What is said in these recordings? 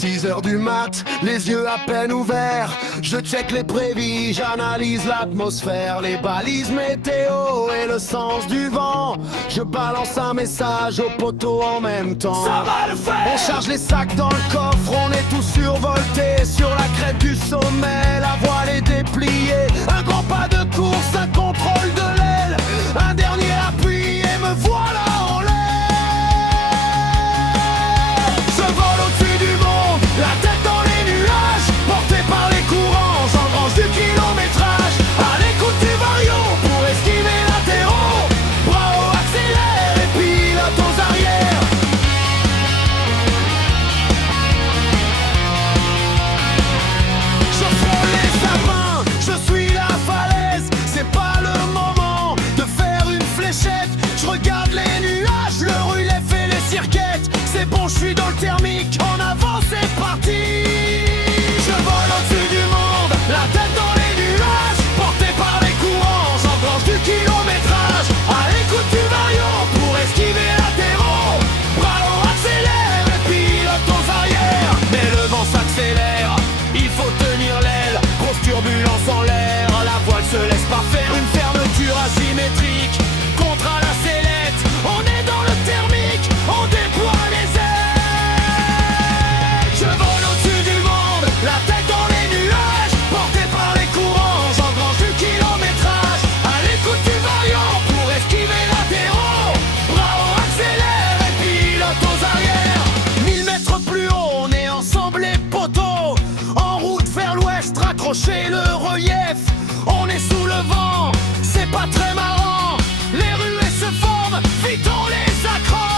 6 heures du mat, les yeux à peine ouverts. Je check les prévis, j'analyse l'atmosphère, les balises météo et le sens du vent. Je balance un message au poteau en même temps. Ça va le faire! On charge les sacs dans le coffre, on est tous survoltés. Sur la crête du sommet, la voile est dépliée. Un grand pas de course, un contrôle de l'aile, un dernier appui et me voilà en l'air. Je vole au-dessus du monde, la tête dans les nuages, porté par les courants, j'engrange du kilométrage. À l'écoute du variant pour esquiver latéraux, bras haut accélère et pilote aux arrières. Je frôle les sapins, je suis la falaise. C'est pas le moment de faire une fléchette. Je regarde les nuages, le relief et les cirquettes. C'est bon, je suis dans le thermique, en avant c'est parti. Je vole au-dessus du monde, la tête dans les nuages, porté par les courants, j'engrange du kilométrage. À l'écoute du variant pour esquiver latéraux, bras haut accélère et pilote aux arrières. Mais le vent s'accélère, il faut tenir l'aile, grosse turbulence en l'air, la voile se laisse pas faire. Une fermeture asymétrique, contre à la sellette, on est dans le thermique, on déploie les ailes. Je vole au-dessus du monde, la tête dans les nuages, porté par les courants, j'engrange du kilométrage. À l'écoute du variant pour esquiver latéraux, bras haut accélère et pilote aux arrières. 1000 mètres plus haut, on est ensemble les poteaux, en route vers l'ouest, raccrocher le relief. On est sous le vent, c'est pas très marrant, les ruées se forment, vite on les accroche.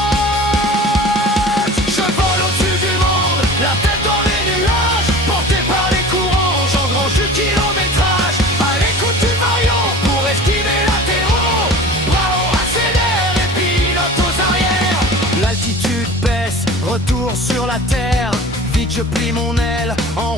Je vole au-dessus du monde, la tête dans les nuages, porté par les courants, j'engrange du kilométrage. À l'écoute du variant pour esquiver latéraux, bras haut accélère et pilote aux arrières. L'altitude baisse, retour sur la terre, vite je plie mon aile, en